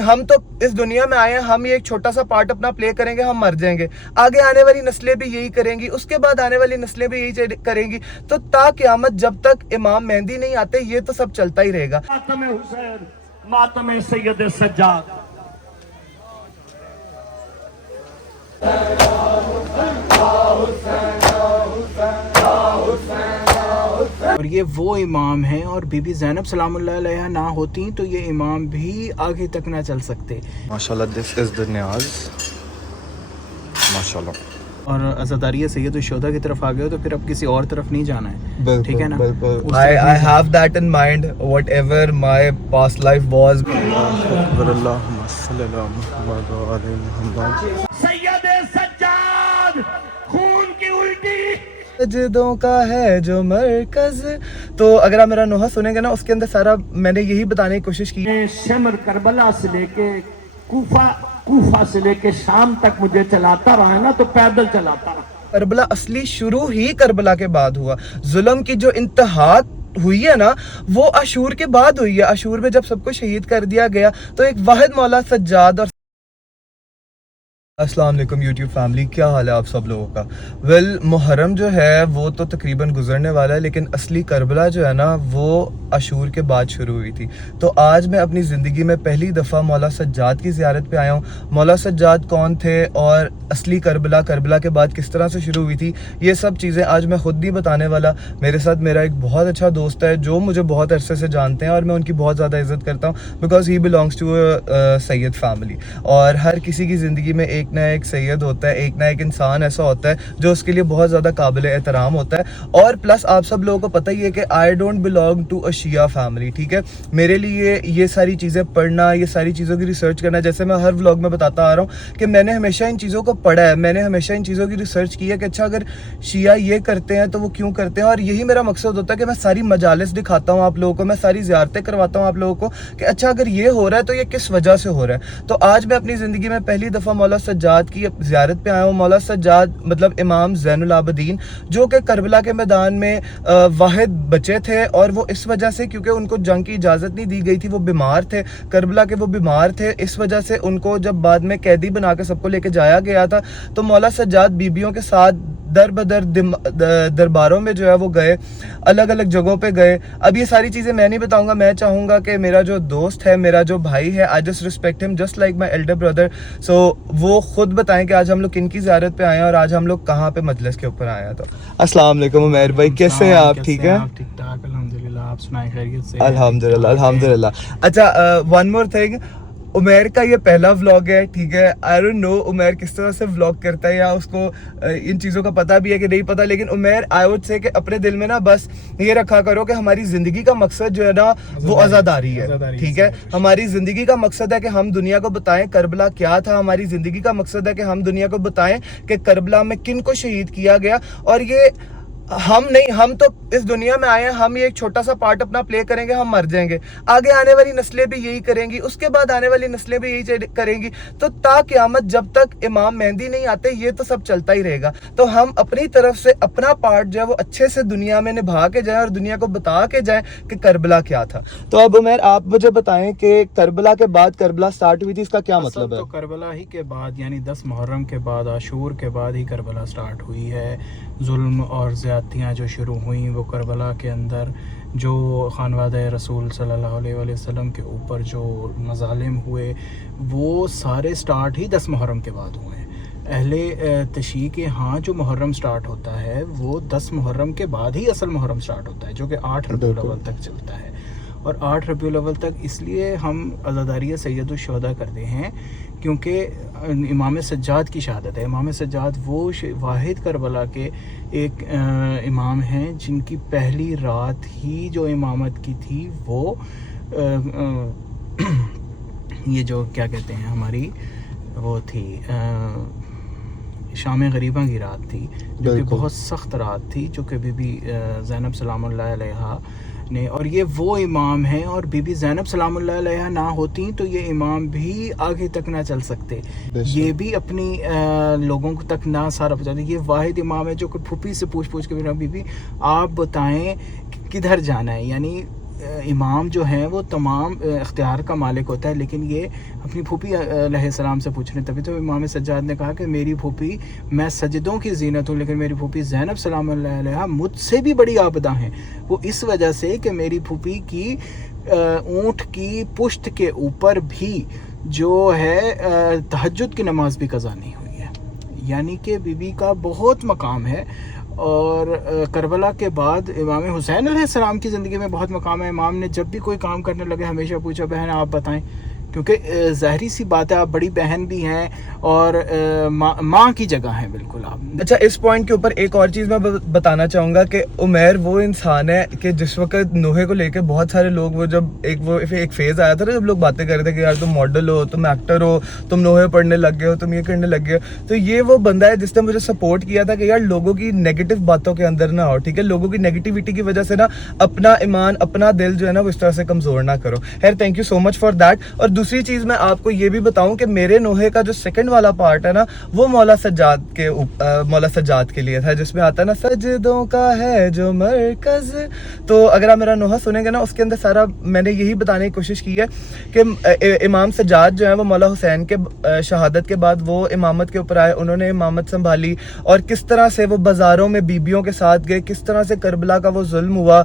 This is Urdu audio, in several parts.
ہم تو اس دنیا میں آئے ہیں, ہم یہ ایک چھوٹا سا پارٹ اپنا پلے کریں گے, ہم مر جائیں گے. آگے آنے والی نسلیں بھی یہی کریں گی, اس کے بعد آنے والی نسلیں بھی یہی کریں گی. تو تا قیامت جب تک امام مہدی نہیں آتے یہ تو سب چلتا ہی رہے گا. ماتم حسین, ماتم سید سجاد. اور یہ وہ امام ہیں, اور بی بی زینب سلام اللہ علیہ نہ ہوتی تو یہ امام بھی آگے تک نہ چل سکتے. ماشاءاللہ, دس از the نیاز. ماشاءاللہ. اور عزاداریہ سید الشہداء کی طرف آ گئے ہو تو پھر اب کسی اور طرف نہیں جانا ہے, ٹھیک ہے نا. I have that in mind, whatever my past life was. سید سجاد, خون کی الٹی. سجدوں کا ہے جو مرکز. تو اگر آپ میرا نوحہ سنیں گے نا, اس کے اندر سارا میں نے یہی بتانے کی کوشش کی. شمر کربلا سے لے کے کوفہ سے لے کے شام تک مجھے چلاتا رہا نا, تو پیدل چلاتا رہا. کربلا اصلی شروع ہی کربلا کے بعد ہوا. ظلم کی جو انتہا ہوئی ہے نا, وہ عاشور کے بعد ہوئی ہے. عاشور میں جب سب کو شہید کر دیا گیا تو ایک واحد مولا سجاد. اور السلام علیکم یوٹیوب فیملی, کیا حال ہے آپ سب لوگوں کا؟ محرم جو ہے وہ تو تقریباً گزرنے والا ہے, لیکن اصلی کربلا جو ہے نا وہ عاشور کے بعد شروع ہوئی تھی. تو آج میں اپنی زندگی میں پہلی دفعہ مولا سجاد کی زیارت پہ آیا ہوں. مولا سجاد کون تھے اور اصلی کربلا کے بعد کس طرح سے شروع ہوئی تھی, یہ سب چیزیں آج میں خود نہیں بتانے والا. میرے ساتھ میرا ایک بہت اچھا دوست ہے جو مجھے بہت عرصے سے جانتے ہیں, اور میں ان کی بہت زیادہ عزت کرتا ہوں, because he belongs to Syed family. اور ہر کسی کی زندگی میں ایک نہ ایک سید ہوتا ہے, ایک نہ ایک انسان ایسا ہوتا ہے جو اس کے لیے بہت زیادہ قابل احترام ہوتا ہے. اور پلس آپ سب لوگوں کو پتہ ہی ہے کہ I don't belong to a Shia family, ٹھیک ہے. میرے لیے یہ ساری چیزیں پڑھنا, یہ ساری چیزوں کی ریسرچ کرنا, جیسے میں ہر ولاگ میں بتاتا آ رہا ہوں کہ میں نے ہمیشہ ان چیزوں کو پڑھا ہے, میں نے ہمیشہ ان چیزوں کی ریسرچ کی ہے کہ اچھا اگر شیعہ یہ کرتے ہیں تو وہ کیوں کرتے ہیں. اور یہی میرا مقصد ہوتا ہے کہ میں ساری مجالس دکھاتا ہوں آپ لوگوں کو, میں ساری زیارتیں کرواتا ہوں آپ لوگوں کو کہ اچھا اگر یہ ہو رہا ہے تو یہ کس وجہ سے ہو رہا ہے. تو آج میں اپنی زندگی میں پہلی دفعہ مولا سجاد کی زیارت پہ آیا ہوں. مولا سجاد مطلب امام زین العابدین, جو کہ کربلا کے میدان میں واحد بچے تھے, اور وہ اس وجہ سے کیونکہ ان کو جنگ کی اجازت نہیں دی گئی تھی, وہ بیمار تھے کربلا کے, وہ بیمار تھے, اس وجہ سے ان کو جب بعد میں قیدی بنا کے سب کو لے کے جایا گیا تھا تو مولا سجاد بیبیوں کے ساتھ در بدر درباروں میں جو ہے وہ گئے, الگ الگ جگہوں پہ گئے. اب یہ ساری چیزیں میں نہیں بتاؤں گا, میں چاہوں گا کہ میرا جو دوست ہے, میرا جو بھائی ہے, آئی جسٹ رسپیکٹ ہم just like my elder brother, so وہ خود بتائیں کہ آج ہم لوگ کن کی زیارت پہ آئے ہیں اور آج ہم لوگ کہاں پہ مجلس کے اوپر آئے ہیں. تو السلام علیکم عمیر بھائی, کیسے ہیں آپ؟ ٹھیک ہے, ٹھیک ٹھاک الحمدللہ. آپ سنائیں خیریت سے؟ الحمدللہ الحمدللہ. اچھا ون مور تھنگ, عمیر کا یہ پہلا ولاگ ہے, ٹھیک ہے. آئی ڈونٹ نو عمیر کس طرح سے ولاگ کرتا ہے, یا اس کو ان چیزوں کا پتہ بھی ہے کہ نہیں پتہ, لیکن عمیر آئی وڈ سے کہ اپنے دل میں نا بس یہ رکھا کرو کہ ہماری زندگی کا مقصد جو ہے نا وہ عزاداری ہے, ٹھیک ہے. ہماری زندگی کا مقصد ہے کہ ہم دنیا کو بتائیں کربلا کیا تھا, ہماری زندگی کا مقصد ہے کہ ہم دنیا کو بتائیں کہ کربلا میں کن کو شہید کیا گیا. اور یہ ہم نہیں, ہم تو اس دنیا میں آئے ہیں, ہم یہ ایک چھوٹا سا پارٹ اپنا پلے کریں گے, ہم مر جائیں گے. آگے آنے والی نسلیں بھی یہی کریں گی, اس کے بعد آنے والی نسلیں بھی یہی کریں گی. تو تا قیامت جب تک امام مہدی نہیں آتے یہ تو سب چلتا ہی رہے گا. تو ہم اپنی طرف سے اپنا پارٹ جو ہے وہ اچھے سے دنیا میں نبھا کے جائیں اور دنیا کو بتا کے جائیں کہ کربلا کیا تھا. تو اب عمیر آپ مجھے بتائیں کہ کربلا کے بعد کربلا سٹارٹ ہوئی تھی, اس کا کیا مطلب ہے؟ تو کربلا ہی کے بعد, یعنی 10 محرم کے بعد, عاشور کے بعد ہی کربلا سٹارٹ ہوئی ہے. ظلم اور زیادتیاں جو شروع ہوئیں وہ کربلا کے اندر, جو خانوادہ رسول صلی اللہ علیہ وسلم کے اوپر جو مظالم ہوئے وہ سارے سٹارٹ ہی 10 محرم کے بعد ہوئے ہیں. اہل تشیع کے ہاں جو محرم سٹارٹ ہوتا ہے وہ 10 محرم کے بعد ہی اصل محرم سٹارٹ ہوتا ہے, جو کہ 8 ربیع الاول تک چلتا ہے. اور 8 ربیع الاول تک اس لیے ہم عزاداریہ سید الشہداء کرتے ہیں کیونکہ امام سجاد کی شہادت ہے. امام سجاد وہ واحد کربلا کے ایک امام ہیں جن کی پہلی رات ہی جو امامت کی تھی وہ یہ جو کیا کہتے ہیں ہماری وہ تھی شام غریبہ کی رات تھی, جو کہ بہت سخت رات تھی, جو کہ بی بی زینب سلام اللہ علیہ نے. اور یہ وہ امام ہیں, اور بی بی زینب سلام اللہ علیہ نہ ہوتی تو یہ امام بھی آگے تک نہ چل سکتے, یہ بھی اپنی لوگوں کو تک نہ سارا پہنچاتے. یہ واحد امام ہے جو کہ پھوپھی سے پوچھ کے بی بی آپ بتائیں کدھر جانا ہے, یعنی امام جو ہیں وہ تمام اختیار کا مالک ہوتا ہے، لیکن یہ اپنی پھوپھی علیہ السلام سے پوچھ رہے ہیں. تبھی تو امام سجاد نے کہا کہ میری پھوپھی، میں سجدوں کی زینت ہوں، لیکن میری پھوپھی زینب سلام اللہ علیہا مجھ سے بھی بڑی عابدہ ہیں. وہ اس وجہ سے کہ میری پھوپھی کی اونٹ کی پشت کے اوپر بھی جو ہے تہجد کی نماز بھی قضا نہیں ہوئی ہے. یعنی کہ بی بی کا بہت مقام ہے. اور کربلا کے بعد امام حسین علیہ السلام کی زندگی میں بہت مقام ہے. امام نے جب بھی کوئی کام کرنے لگے ہمیشہ پوچھا بہن آپ بتائیں، کیونکہ ظاہری سی بات ہے آپ بڑی بہن بھی ہیں اور ماں کی جگہ ہیں بالکل آپ. اچھا، اس پوائنٹ کے اوپر ایک اور چیز میں بتانا چاہوں گا کہ عمیر وہ انسان ہے کہ جس وقت نوحے کو لے کے بہت سارے لوگ، وہ جب ایک فیز آیا تھا نا، جب لوگ باتیں کر رہے تھے کہ یار تم ماڈل ہو، تم ایکٹر ہو، تم نوحے پڑھنے لگ گئے ہو، تم یہ کرنے لگ گئے ہو، تو یہ وہ بندہ ہے جس نے مجھے سپورٹ کیا تھا کہ یار لوگوں کی نیگیٹو باتوں کے اندر نہ ہو، ٹھیک ہے، لوگوں کی نیگیٹیوٹی کی وجہ سے نا اپنا ایمان، اپنا دل جو ہے نا وہ اس طرح سے کمزور نہ کرو. خیر، thank you so much for that. اور دوسری چیز میں آپ کو یہ بھی بتاؤں کہ میرے نوحے کا جو سیکنڈ والا پارٹ ہے نا، وہ مولا سجاد کے لیے تھا، جس میں آتا ہے نا سجدوں کا ہے جو مرکز. تو اگر آپ میرا نوحہ سنیں گے نا، اس کے اندر سارا میں نے یہی بتانے کی کوشش کی ہے کہ امام سجاد جو ہے وہ مولا حسین کے شہادت کے بعد وہ امامت کے اوپر آئے، انہوں نے امامت سنبھالی، اور کس طرح سے وہ بازاروں میں بیبیوں کے ساتھ گئے، کس طرح سے کربلا کا وہ ظلم ہوا.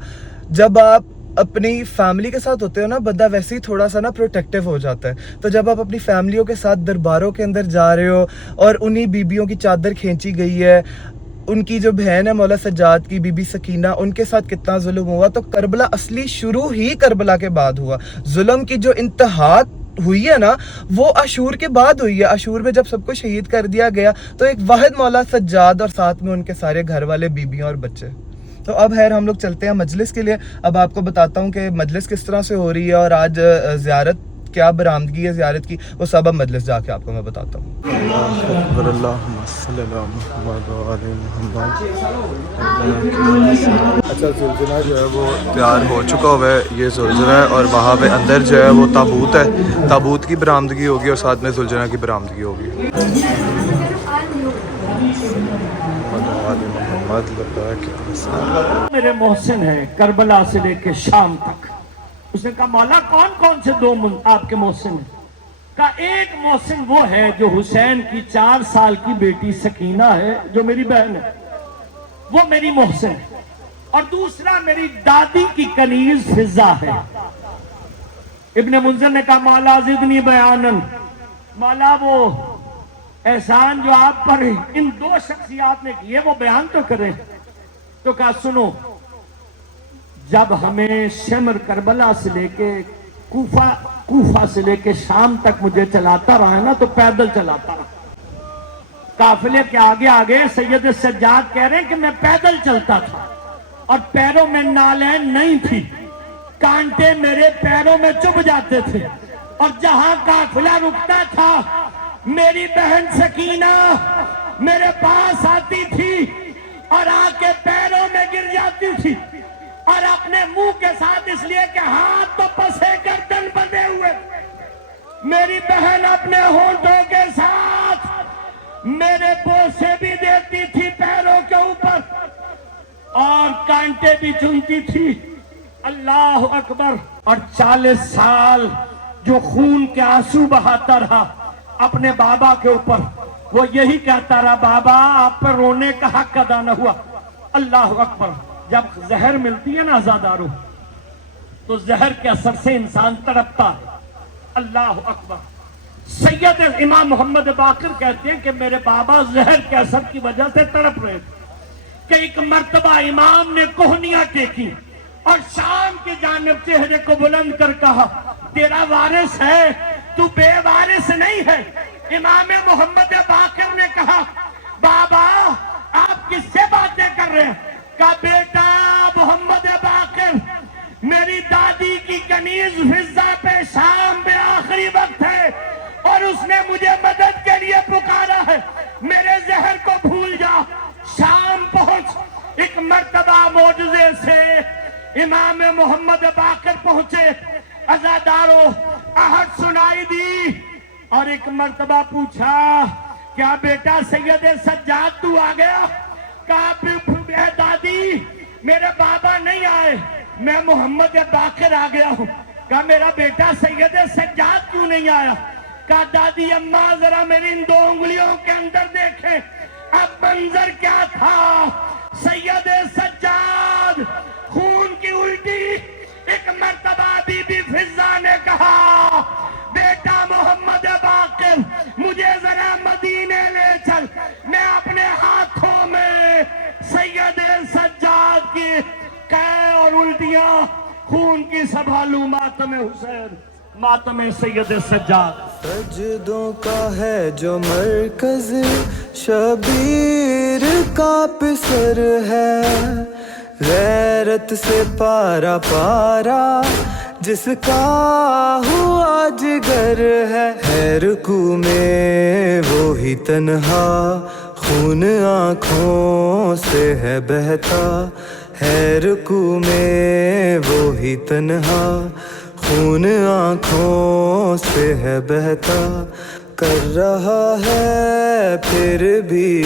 جب آپ اپنی فیملی کے ساتھ ہوتے ہو نا، بندہ ویسے ہی تھوڑا سا نا پروٹیکٹیو ہو جاتا ہے. تو جب آپ اپنی فیملیوں کے ساتھ درباروں کے اندر جا رہے ہو اور انہی بیبیوں کی چادر کھینچی گئی ہے، ان کی جو بہن ہے مولا سجاد کی بی بی سکینہ، ان کے ساتھ کتنا ظلم ہوا. تو کربلا اصلی شروع ہی کربلا کے بعد ہوا. ظلم کی جو انتہا ہوئی ہے نا، وہ عاشور کے بعد ہوئی ہے. عاشور میں جب سب کو شہید کر دیا گیا تو ایک واحد مولا سجاد اور ساتھ میں ان کے سارے گھر والے، بیبیاں اور بچے. تو اب خیر ہم لوگ چلتے ہیں مجلس کے لیے. اب آپ کو بتاتا ہوں کہ مجلس کس طرح سے ہو رہی ہے اور آج زیارت کیا برآمدگی ہے زیارت کی، وہ سب اب مجلس جا کے آپ کو میں بتاتا ہوں. اچھا، زلزلہ جو ہے وہ تیار ہو چکا ہوا ہے، یہ زلزلہ ہے، اور وہاں پہ اندر جو ہے وہ تابوت ہے، تابوت کی برآمدگی ہوگی اور ساتھ میں زلزلہ کی برآمدگی ہوگی. میرے محسن ہے کربلا سے لے کے شام تک. اس نے کہا مولا کون کون سے دو آپ کے محسن ہیں؟ کہا ایک محسن وہ ہے جو حسین کی 4 سال کی بیٹی سکینہ ہے، جو میری بہن ہے، وہ میری محسن ہے. اور دوسرا میری دادی کی کنیز فضا ہے. ابن منذر نے کہا مولا زدنی بیانن، مولا وہ احسان جو آپ پر ان 2 شخصیات نے کیے وہ بیان تو کریں. تو کہا سنو، جب ہمیں شمر کربلا سے لے کے کوفہ سے لے کے شام تک مجھے چلاتا رہا ہے نا، تو پیدل چلاتا رہا. قافلے کے آگے آگے سید سجاد کہہ رہے ہیں کہ میں پیدل چلتا تھا اور پیروں میں نالین نہیں تھی، کانٹے میرے پیروں میں چبھ جاتے تھے، اور جہاں قافلہ رکتا تھا میری بہن سکینہ میرے پاس آتی تھی اور آ کے پیروں میں گر جاتی تھی، اور اپنے منہ کے ساتھ، اس لیے کہ ہاتھ تو پسے گردن بندھے ہوئے، میری بہن اپنے ہونٹوں کے ساتھ میرے بوسے بھی دیتی تھی پیروں کے اوپر اور کانٹے بھی چنتی تھی. اللہ اکبر. اور 40 سال جو خون کے آنسو بہاتا رہا اپنے بابا کے اوپر، وہ یہی کہتا رہا بابا آپ پر رونے کا حق ادا نہ ہوا. اللہ اکبر. جب زہر ملتی ہے نا آزادارو، تو زہر کے اثر سے انسان تڑپتا ہے. اللہ اکبر. سید امام محمد باقر کہتے ہیں کہ میرے بابا زہر کے اثر کی وجہ سے تڑپ رہے تھے کہ ایک مرتبہ امام نے کوہنیاں ٹیکی اور شام کی جانب چہرے کو بلند کر کہا تیرا وارث ہے، تو بے وارث نہیں ہے. امام محمد باقر نے کہا بابا آپ کس سے باتیں کر رہے ہیں؟ کہا بیٹا محمد باقر، میری دادی کی کنیز فضا پہ شام میں آخری وقت ہے اور اس نے مجھے مدد کے لیے پکارا ہے، میرے زہر کو بھول جا، شام پہنچ. ایک مرتبہ معجزے سے امام محمد باقر پہنچے، عزادارو احد سنائی دی، اور ایک مرتبہ پوچھا کیا بیٹا سید سجاد تو آ گیا؟ کہا دادی میرے بابا نہیں آئے، میں محمد باقر آ گیا ہوں. کہا میرا بیٹا سید سجاد کیوں نہیں آیا؟ کہا دادی اماں ذرا میری ان 2 انگلیوں کے اندر دیکھیں. اب منظر کیا تھا؟ سید سجاد خون کی الٹی. ایک مرتبہ بی بی فضہ نے کہا بیٹا محمد باقر مجھے ذرا مدینے لے چل، میں اپنے ہاتھوں میں سید سجاد کی قے اور الٹیاں خون کی سنبھالوں. ماتم حسین، ماتم سید سجاد. سجدوں کا ہے جو مرکز، شبیر کا پسر ہے، غیرت سے پارا پارا جس کا ہوا جگر ہے رکوع میں وہی تنہا، خون آنکھوں سے ہے بہتا، ہے رکوع میں وہی تنہا، خون آنکھوں سے ہے بہتا، کر رہا ہے پھر بھی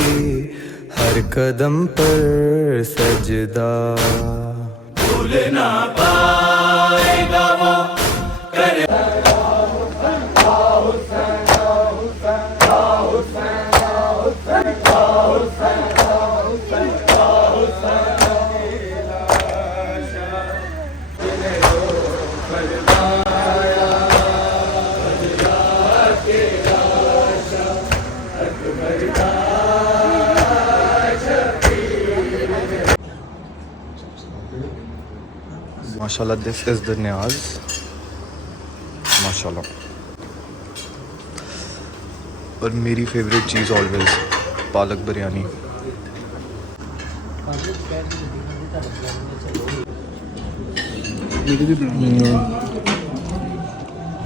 ہر قدم پر سجدہ. بھول نہ پائے گا وہ کرے ماشاءاللہ. دس از دا نیاز ماشاءاللہ. اور میری فیوریٹ چیز آلویز پالک بریانی.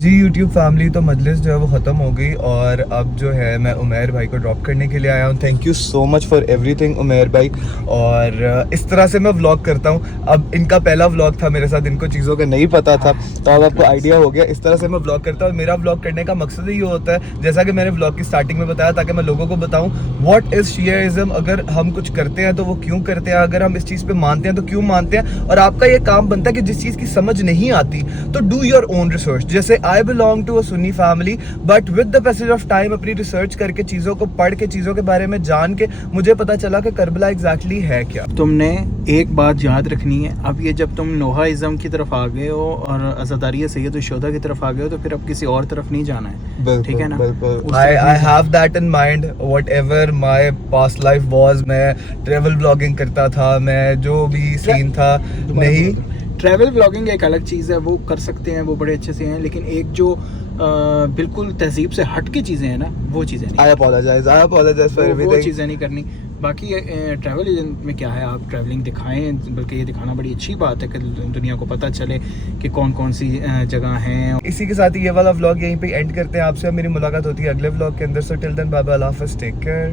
جی یوٹیوب فیملی، تو مجلس جو ہے وہ ختم ہو گئی اور اب جو ہے میں عمیر بھائی کو ڈراپ کرنے کے لیے آیا ہوں. Thank you so much for every thing Umair بھائی. اور اس طرح سے میں ولاگ کرتا ہوں. اب ان کا پہلا ولاگ تھا میرے ساتھ، ان کو چیزوں کا نہیں پتا تھا، تو اب آپ کو آئیڈیا ہو گیا. اس طرح سے میں ولاگ کرتا ہوں. میرا ولاگ کرنے کا مقصد یہ ہوتا ہے، جیسا کہ میں نے ولاگ کی اسٹارٹنگ میں بتایا، تاکہ میں لوگوں کو بتاؤں واٹ از شیعہ. اگر ہم کچھ کرتے ہیں تو وہ کیوں کرتے ہیں، اگر ہم اس چیز پہ مانتے ہیں تو کیوں مانتے ہیں. اور آپ کا یہ کام بنتا ہے کہ جس چیز کی سمجھ نہیں آتی تو ڈو یور اون ریسرچ. جیسے I belong to Sunni family, but with the passage of time اپنی ریسرچ کر کے، چیزوں کو پڑھ کے، چیزوں کے بارے میں جان کے، مجھے پتا چلا کہ کربلا ایگزیکٹلی ہے کیا. تم نے ایک بات یاد رکھنی ہے، اب یہ جب تم نوحہ ازم کی طرف آ گئے ہو اور عزاداریہ سید الشہداء کی طرف آ گئے ہو، تو پھر اب کسی اور طرف نہیں جانا ہے، ٹھیک ہے نا؟ I have that in mind. Whatever my past life was، میں ٹریول بلاگنگ کرتا تھا، میں جو بھی سین تھا. نہیں، ٹریول بلاگنگ ایک الگ چیز ہے، وہ کر سکتے ہیں، وہ بڑے اچھے سے ہیں، لیکن ایک جو بالکل تہذیب سے ہٹ کی چیزیں ہیں نا، وہ چیزیں نہیں. I apologize for وہ everything. چیزیں نہیں کرنی. باقی ٹریول ایجنٹ میں کیا ہے، آپ ٹریولنگ دکھائیں، بلکہ یہ دکھانا بڑی اچھی بات ہے کہ دنیا کو پتہ چلے کہ کون کون سی جگہ ہیں. اسی کے ساتھ یہ والا ولاگ یہیں پہ اینڈ کرتے ہیں. آپ سے میری ملاقات ہوتی ہے اگلے ولاگ کے اندر. سو ٹل دین بائے بائے، اللہ حافظ، ٹیک کیئر.